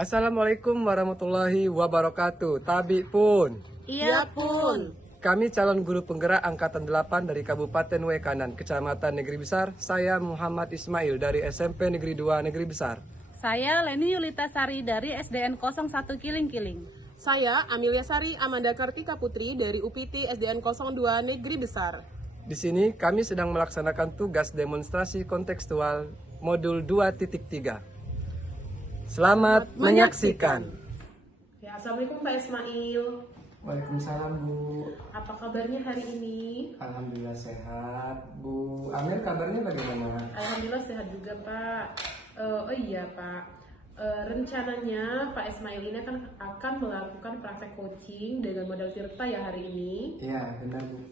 Assalamualaikum warahmatullahi wabarakatuh. Tabi pun. Iya pun. Kami calon guru penggerak angkatan 8 dari Kabupaten Wekanan, Kecamatan Negeri Besar. Saya Muhammad Ismail dari SMP Negeri 2 Negeri Besar. Saya Leni Yulita Sari dari SDN 01 Kiling-Kiling. Saya Amelia Sari Amanda Kartika Putri dari UPT SDN 02 Negeri Besar. Di sini kami sedang melaksanakan tugas demonstrasi kontekstual modul 2.3. Selamat menyaksikan. Ya, Assalamualaikum Pak Ismail. Waalaikumsalam Bu. Apa kabarnya hari ini? Alhamdulillah sehat. Bu Amir kabarnya bagaimana? Alhamdulillah sehat juga Pak. Oh iya Pak, rencananya Pak Ismail ini akan melakukan praktek coaching dengan modal Tirta ya hari ini. Iya benar Bu.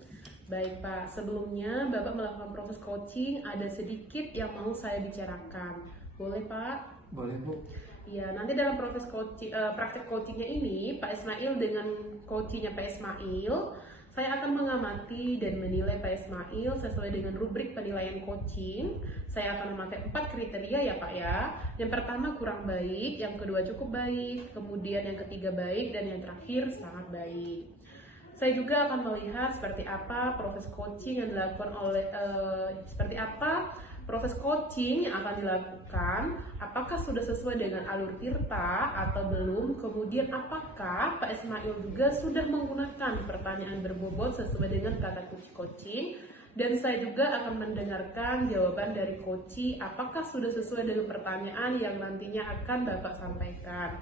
Baik Pak, sebelumnya Bapak melakukan proses coaching, ada sedikit yang mau saya bicarakan. Boleh Pak? Boleh Bu. Ya, nanti dalam proses coaching, praktek coachingnya ini, Pak Ismail dengan coachingnya Pak Ismail, saya akan mengamati dan menilai Pak Ismail sesuai dengan rubrik penilaian coaching. Saya akan memakai 4 kriteria ya Pak ya. Yang pertama kurang baik, yang kedua cukup baik, kemudian yang ketiga baik, dan yang terakhir sangat baik. Saya juga akan melihat seperti apa proses coaching yang dilakukan oleh proses coaching yang akan dilakukan, apakah sudah sesuai dengan alur Tirta atau belum, kemudian apakah Pak Ismail juga sudah menggunakan pertanyaan berbobot sesuai dengan kata kunci coaching, dan saya juga akan mendengarkan jawaban dari coach apakah sudah sesuai dengan pertanyaan yang nantinya akan Bapak sampaikan.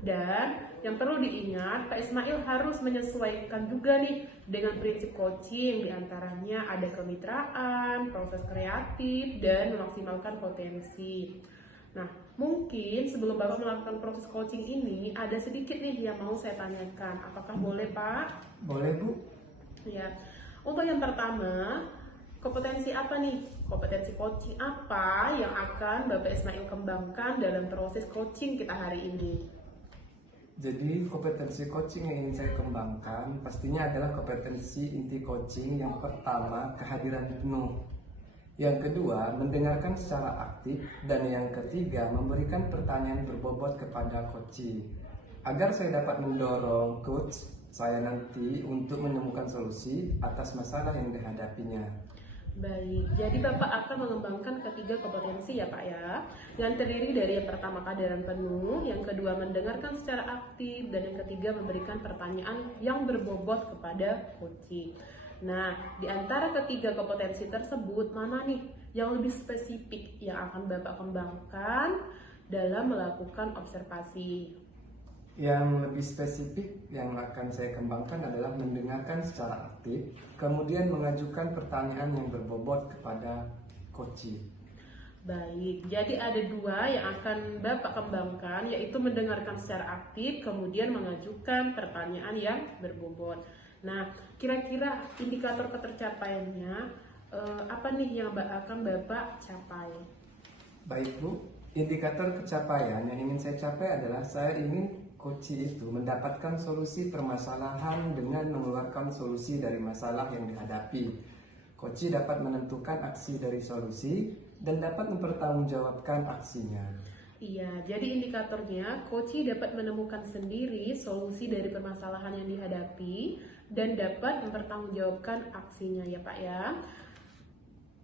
Dan yang perlu diingat, Pak Ismail harus menyesuaikan juga nih dengan prinsip coaching, diantaranya ada kemitraan, proses kreatif, dan memaksimalkan potensi. Nah, mungkin sebelum Bapak melakukan proses coaching ini, ada sedikit nih yang mau saya tanyakan. Apakah boleh Pak? Boleh Bu. Ya, untuk yang pertama, kompetensi apa nih? Kompetensi coaching apa yang akan Bapak Ismail kembangkan dalam proses coaching kita hari ini? Jadi kompetensi coaching yang ingin saya kembangkan pastinya adalah kompetensi inti coaching. Yang pertama, kehadiran penuh. Yang kedua, mendengarkan secara aktif. Dan yang ketiga, memberikan pertanyaan berbobot kepada coach agar saya dapat mendorong coach saya nanti untuk menemukan solusi atas masalah yang dihadapinya. Baik, jadi Bapak akan mengembangkan ketiga kompetensi ya Pak ya, yang terdiri dari yang pertama kehadiran penuh, yang kedua mendengarkan secara aktif, dan yang ketiga memberikan pertanyaan yang berbobot kepada coach. Nah, di antara ketiga kompetensi tersebut, mana nih yang lebih spesifik yang akan Bapak kembangkan dalam melakukan observasi? Yang lebih spesifik yang akan saya kembangkan adalah mendengarkan secara aktif, kemudian mengajukan pertanyaan yang berbobot kepada coach. Baik, jadi ada 2 yang akan Bapak kembangkan, yaitu mendengarkan secara aktif, kemudian mengajukan pertanyaan yang berbobot. Nah, kira-kira indikator ketercapaiannya apa nih yang akan Bapak capai? Baik Bu, indikator kecapaian yang ingin saya capai adalah saya ingin coach itu mendapatkan solusi permasalahan dengan mengeluarkan solusi dari masalah yang dihadapi. Coach dapat menentukan aksi dari solusi dan dapat mempertanggungjawabkan aksinya. Iya, jadi indikatornya coach dapat menemukan sendiri solusi dari permasalahan yang dihadapi dan dapat mempertanggungjawabkan aksinya ya Pak ya.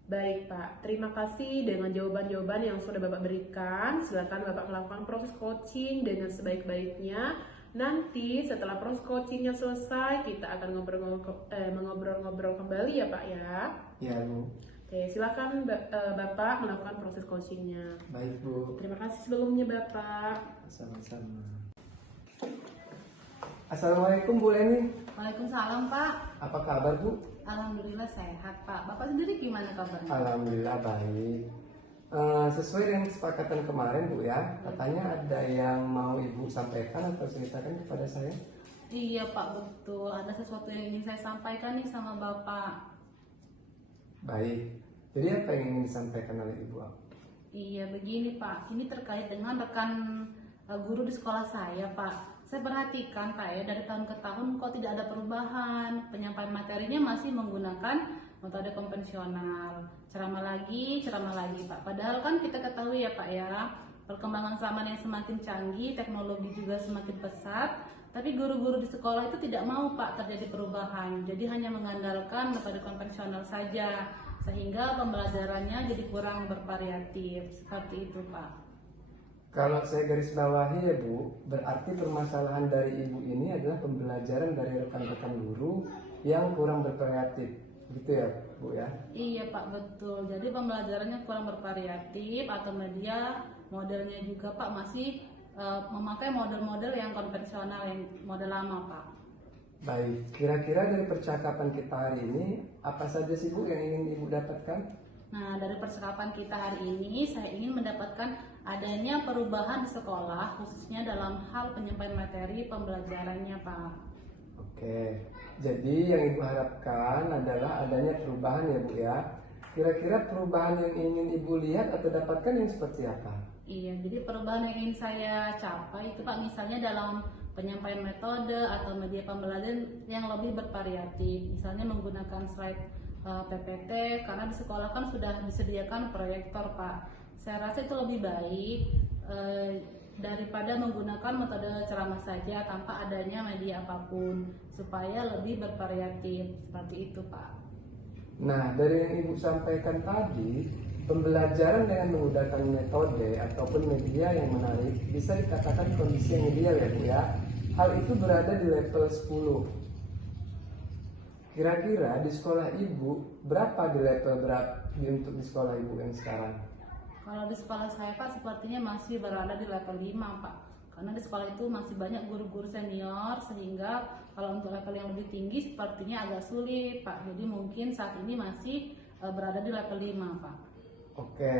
Baik Pak, terima kasih dengan jawaban-jawaban yang sudah Bapak berikan. Silakan Bapak melakukan proses coaching dengan sebaik-baiknya. Nanti setelah proses coachingnya selesai, kita akan mengobrol-ngobrol kembali ya Pak ya. Ya Bu. Oke, silakan Bapak melakukan proses coachingnya. Baik Bu. Terima kasih sebelumnya Bapak. Sama-sama. Assalamualaikum Bu Leni. Waalaikumsalam Pak. Apa kabar Bu? Alhamdulillah sehat Pak. Bapak sendiri gimana kabarnya? Alhamdulillah baik. Sesuai dengan kesepakatan kemarin Bu ya, katanya ada yang mau Ibu sampaikan atau ceritakan kepada saya? Iya Pak, betul. Ada sesuatu yang ingin saya sampaikan nih sama Bapak. Baik. Jadi apa yang ingin disampaikan oleh Ibu? Iya begini Pak, ini terkait dengan rekan guru di sekolah saya Pak. Saya perhatikan Pak ya, dari tahun ke tahun kok tidak ada perubahan. Penyampaian materinya masih menggunakan metode konvensional. Ceramah lagi Pak. Padahal kan kita ketahui ya Pak ya, Perkembangan zaman yang semakin canggih, teknologi juga semakin pesat, tapi guru-guru di sekolah itu tidak mau Pak terjadi perubahan, jadi hanya mengandalkan metode konvensional saja, sehingga pembelajarannya jadi kurang bervariatif, seperti itu Pak. Kalau saya garis bawahi ya Bu, berarti permasalahan dari Ibu ini adalah pembelajaran dari rekan-rekan guru yang kurang bervariatif, gitu ya Bu ya? Iya Pak, betul. Jadi pembelajarannya kurang bervariatif atau media modelnya juga Pak masih memakai model-model yang konvensional, yang model lama Pak. Baik, kira-kira dari percakapan kita hari ini, apa saja sih Bu yang ingin Ibu dapatkan? Nah, dari percakapan kita hari ini, saya ingin mendapatkan adanya perubahan di sekolah, khususnya dalam hal penyampaian materi pembelajarannya Pak. Oke, jadi yang Ibu harapkan adalah adanya perubahan ya Bu ya. Kira-kira perubahan yang ingin Ibu lihat atau dapatkan yang seperti apa? Iya, jadi perubahan yang ingin saya capai itu Pak, misalnya dalam penyampaian metode atau media pembelajaran yang lebih bervariatif, misalnya menggunakan slide PPT, karena di sekolah kan sudah disediakan proyektor Pak. Saya rasa itu lebih baik daripada menggunakan metode ceramah saja tanpa adanya media apapun, supaya lebih bervariatif, seperti itu Pak. Nah, dari yang Ibu sampaikan tadi, pembelajaran dengan menggunakan metode ataupun media yang menarik bisa dikatakan kondisi yang ideal ya Bu ya. Hal itu berada di level 10. Kira-kira di sekolah Ibu berapa di level untuk di sekolah Ibu yang sekarang? Kalau di sekolah saya Pak sepertinya masih berada di level 5 Pak. Karena di sekolah itu masih banyak guru-guru senior, sehingga kalau untuk level yang lebih tinggi sepertinya agak sulit Pak. Jadi mungkin saat ini masih berada di level 5 Pak. Oke,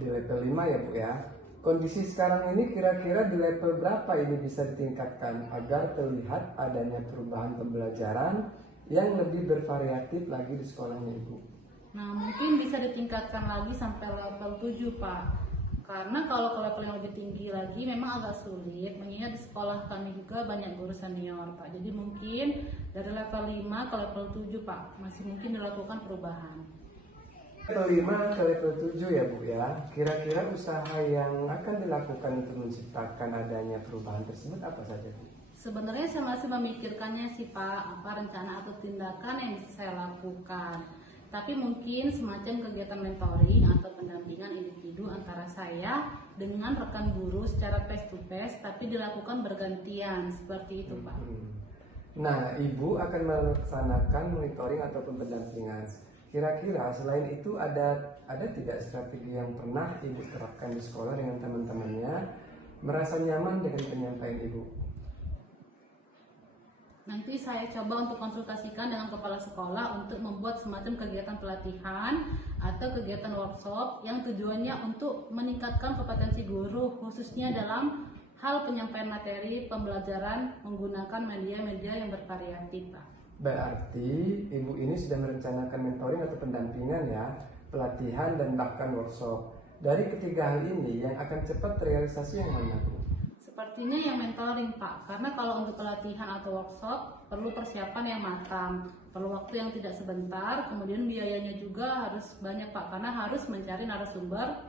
di level 5 ya Bu ya. Kondisi sekarang ini kira-kira di level berapa ini bisa ditingkatkan agar terlihat adanya perubahan pembelajaran yang lebih bervariatif lagi di sekolahnya Ibu? Nah, mungkin bisa ditingkatkan lagi sampai level 7 Pak. Karena kalau ke level yang lebih tinggi lagi memang agak sulit, mengingat di sekolah kami juga banyak guru senior Pak. Jadi mungkin dari level 5 ke level 7 Pak, masih mungkin dilakukan perubahan. Level 5 ke level 7 ya Bu ya. Kira-kira usaha yang akan dilakukan untuk menciptakan adanya perubahan tersebut apa saja Bu? Sebenarnya saya masih memikirkannya sih Pak, apa rencana atau tindakan yang bisa saya lakukan. Tapi mungkin semacam kegiatan mentoring atau pendampingan individu antara saya dengan rekan guru secara face to face, tapi dilakukan bergantian, seperti itu Pak. Nah, Ibu akan melaksanakan monitoring ataupun pendampingan. Kira-kira selain itu ada tidak strategi yang pernah Ibu terapkan di sekolah dengan teman-temannya merasa nyaman dengan penyampaian Ibu? Nanti saya coba untuk konsultasikan dengan kepala sekolah untuk membuat semacam kegiatan pelatihan atau kegiatan workshop yang tujuannya untuk meningkatkan kompetensi guru, khususnya dalam hal penyampaian materi pembelajaran menggunakan media-media yang bervariatif Pak. Berarti Ibu ini sudah merencanakan mentoring atau pendampingan ya, pelatihan dan bahkan workshop. Dari ketiga hal ini yang akan cepat terrealisasi yang mana Bu? Sepertinya yang mentoring Pak, karena kalau untuk pelatihan atau workshop perlu persiapan yang matang, perlu waktu yang tidak sebentar, kemudian biayanya juga harus banyak Pak, karena harus mencari narasumber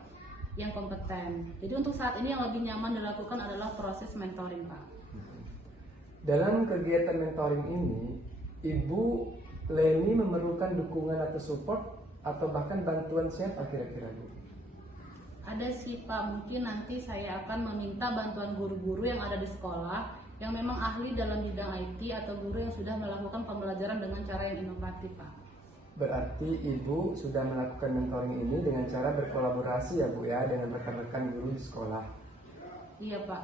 yang kompeten. Jadi untuk saat ini yang lebih nyaman dilakukan adalah proses mentoring Pak. Dalam kegiatan mentoring ini, Ibu Leni memerlukan dukungan atau support atau bahkan bantuan siapa kira-kira Bu? Ada sih Pak, mungkin nanti saya akan meminta bantuan guru-guru yang ada di sekolah yang memang ahli dalam bidang IT atau guru yang sudah melakukan pembelajaran dengan cara yang inovatif Pak. Berarti Ibu sudah melakukan mentoring ini dengan cara berkolaborasi ya Bu ya dengan rekan-rekan guru di sekolah. Iya Pak.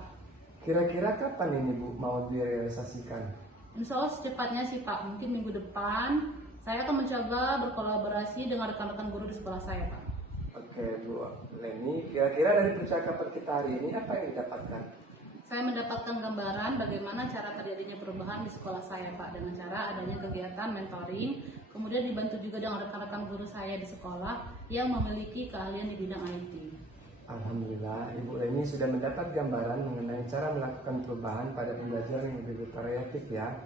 Kira-kira kapan ini Bu mau direalisasikan? Insya Allah secepatnya sih Pak, mungkin minggu depan saya akan mencoba berkolaborasi dengan rekan-rekan guru di sekolah saya Pak. Oke Bu Leni, kira-kira dari percakapan kita hari ini apa yang didapatkan? Saya mendapatkan gambaran bagaimana cara terjadinya perubahan di sekolah saya Pak, dengan cara adanya kegiatan mentoring, kemudian dibantu juga dengan rekan-rekan guru saya di sekolah yang memiliki keahlian di bidang IT. Alhamdulillah, Ibu Leni sudah mendapat gambaran mengenai cara melakukan perubahan pada pembelajaran yang lebih variatif ya.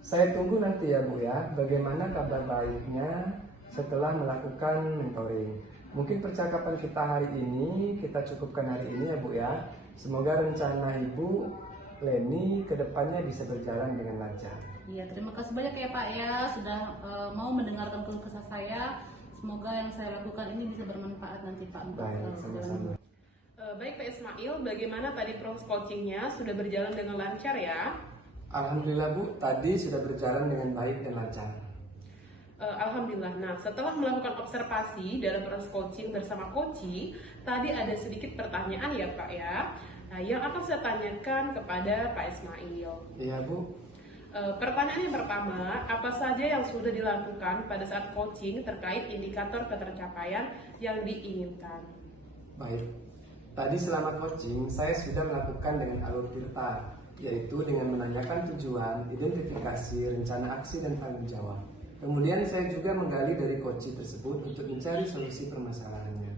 Saya tunggu nanti ya Bu ya, bagaimana kabar baiknya setelah melakukan mentoring. Mungkin percakapan kita hari ini kita cukupkan hari ini ya Bu ya. Semoga rencana Ibu Leni kedepannya bisa berjalan dengan lancar. Iya, terima kasih banyak ya Pak ya sudah mau mendengarkan keluh kesah saya. Semoga yang saya lakukan ini bisa bermanfaat nanti Pak untuk Baik, sama-sama. Baik Pak Ismail, bagaimana tadi proses coachingnya sudah berjalan dengan lancar ya? Alhamdulillah Bu, tadi sudah berjalan dengan baik dan lancar. Alhamdulillah. Nah, setelah melakukan observasi dalam proses coaching bersama coachi, tadi ada sedikit pertanyaan ya Pak ya. Nah, yang akan saya tanyakan kepada Pak Ismail. Iya Bu. Pertanyaan yang pertama, apa saja yang sudah dilakukan pada saat coaching terkait indikator ketercapaian yang diinginkan? Baik. Tadi selama coaching, saya sudah melakukan dengan alur tirta, yaitu dengan menanyakan tujuan, identifikasi, rencana aksi, dan tanggung jawab. Kemudian saya juga menggali dari coaching tersebut untuk mencari solusi permasalahannya.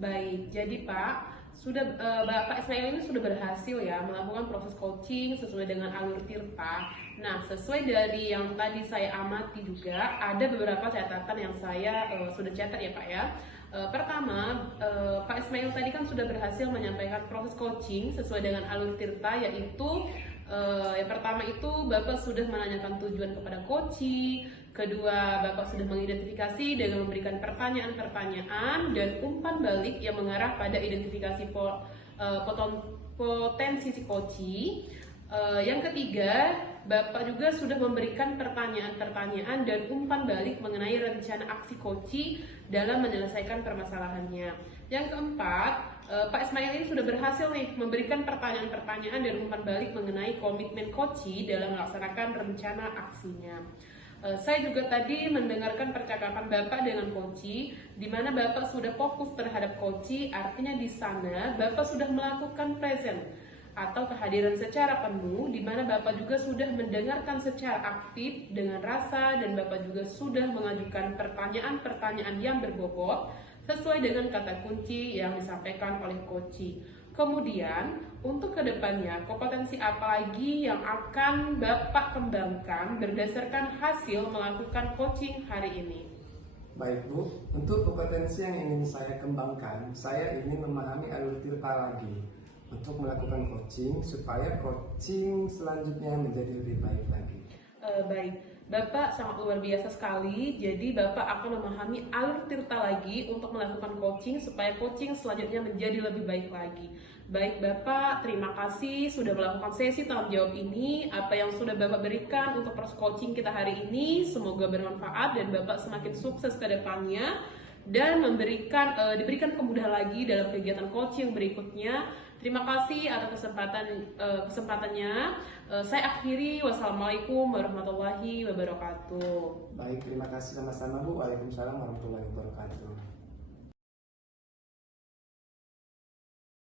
Baik, jadi Pak, Bapak Ismail ini sudah berhasil ya melakukan proses coaching sesuai dengan alur tirta. Nah, sesuai dari yang tadi saya amati juga, ada beberapa catatan yang saya sudah catat ya Pak ya. Pertama, Pak Ismail tadi kan sudah berhasil menyampaikan proses coaching sesuai dengan alur tirta, yaitu yang pertama itu Bapak sudah menanyakan tujuan kepada coaching. Kedua, Bapak sudah mengidentifikasi dengan memberikan pertanyaan-pertanyaan dan umpan balik yang mengarah pada identifikasi potensi si coaching. Yang ketiga, Bapak juga sudah memberikan pertanyaan-pertanyaan dan umpan balik mengenai rencana aksi coaching dalam menyelesaikan permasalahannya. Yang keempat, Pak Ismail ini sudah berhasil nih memberikan pertanyaan-pertanyaan dan umpan balik mengenai komitmen coaching dalam melaksanakan rencana aksinya. Saya juga tadi mendengarkan percakapan Bapak dengan coaching, di mana Bapak sudah fokus terhadap coaching, artinya di sana Bapak sudah melakukan present atau kehadiran secara penuh, di mana Bapak juga sudah mendengarkan secara aktif dengan rasa, dan Bapak juga sudah mengajukan pertanyaan-pertanyaan yang berbobot sesuai dengan kata kunci yang disampaikan oleh coaching. Kemudian, untuk kedepannya, kompetensi apa lagi yang akan Bapak kembangkan berdasarkan hasil melakukan coaching hari ini? Baik Bu, untuk kompetensi yang ingin saya kembangkan, saya ingin memahami alur tirta lagi untuk melakukan coaching supaya coaching selanjutnya menjadi lebih baik lagi. Baik, Bapak sangat luar biasa sekali. Jadi Bapak akan memahami alur tirta lagi untuk melakukan coaching supaya coaching selanjutnya menjadi lebih baik lagi. Baik Bapak, terima kasih sudah melakukan sesi tanggung jawab ini. Apa yang sudah Bapak berikan untuk proses coaching kita hari ini semoga bermanfaat dan Bapak semakin sukses ke depannya dan diberikan kemudahan lagi dalam kegiatan coaching berikutnya. Terima kasih atas kesempatannya. Saya akhiri. Wassalamualaikum warahmatullahi wabarakatuh. Baik, terima kasih sama-sama Bu. Waalaikumsalam warahmatullahi wabarakatuh.